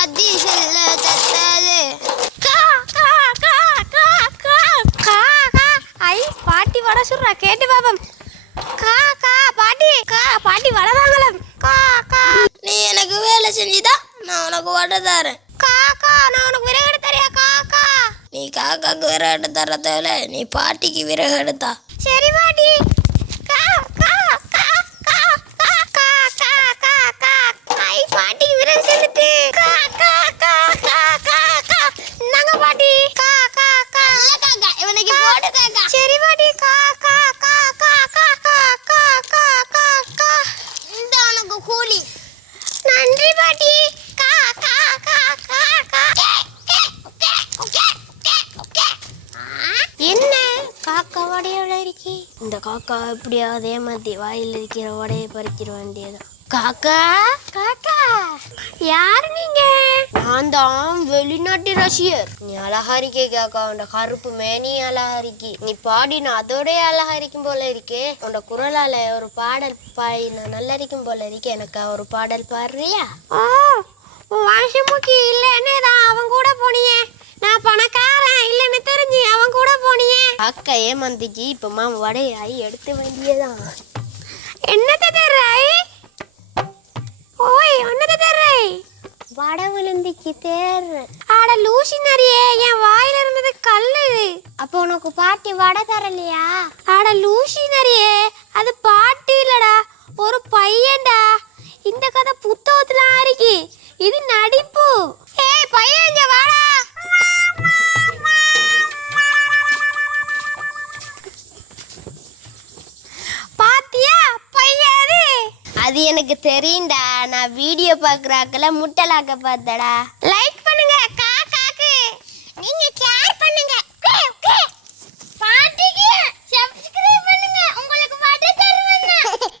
பாத்தி செல்ல தத்தாது. பாட்டி வடை சுடுறா, கேட்டு பாப்பம். பாட்டி வடை தாங்கலாம். நீ எனக்கு வேலை செஞ்சுதா, நான் உனக்கு வடை தரேன். நான் உனக்கு விறகு எடுத்து தரியா காக்கா? நீ காக்காக்கு விறகு எடுத்து தர தேவை, நீ பாட்டிக்கு விறகு எடுத்தா. சரி பாட்டி. பாட்டிக்கு விறகு செஞ்சுட்டு நாங்க பாட்டி. இவனுக்கு போட்டு காக்கா. சரி பாட்டி. இந்த உனக்கு கூலி. நன்றி பாட்டி. என்ன காக்கா வடையோட இருக்கி? இந்த காக்கா எப்படியாவது ஏமாத்தி வாயில் இருக்கிற வடையை பறிக்கிற வேண்டியதான். காக்கா யாரு நீங்க? நான் தான் வெளிநாட்டு ரசிகர். நீ அழகா இருக்கே காக்கா, உன் கருப்பு மேனி அழகா இருக்கி. நீ பாடின அதோடய அழகா இருக்கும் போல இருக்கே. உன் குரலால ஒரு பாடல் பாடி நான் நல்லா இருக்கும் போல இருக்கே. எனக்கு ஒரு பாடல் பாடுறியா? ஓ, உன் வயசுமுக்கி இல்லைன்னு தான் அவன் கூட போனியே. நான் பணக்காரன் இல்லைன்னு தெரிஞ்சு அவன் கூட போனியே. அக்கா ஏமாந்திக்கு இப்ப மாமா வடையாய் எடுத்து வேண்டியதான். என்னத்தை தர்றாய்? ஓய், என்னத்தை தர்றாய்? வடை விழுந்திக்கு தேர்றேன். ஆட லூசி நிறையே, என் வாயில இருந்தது கல்லு. அப்போ உனக்கு பாட்டி வடை தரலையா? ஆட லூசி நிறையே, அது பாட்டி இல்லடா, ஒரு பையன்டா. இந்த கதை புத்தகத்துல இருக்கு, இது நடிப்பு. ஏய் பையன், இங்க வாடா. பாத்தியா பையன்? அது எனக்கு தெரியும்டா, நான் வீடியோ பாக்குறாக்கல முட்டலாக்க பார்த்தடா. லைக் பண்ணுங்க.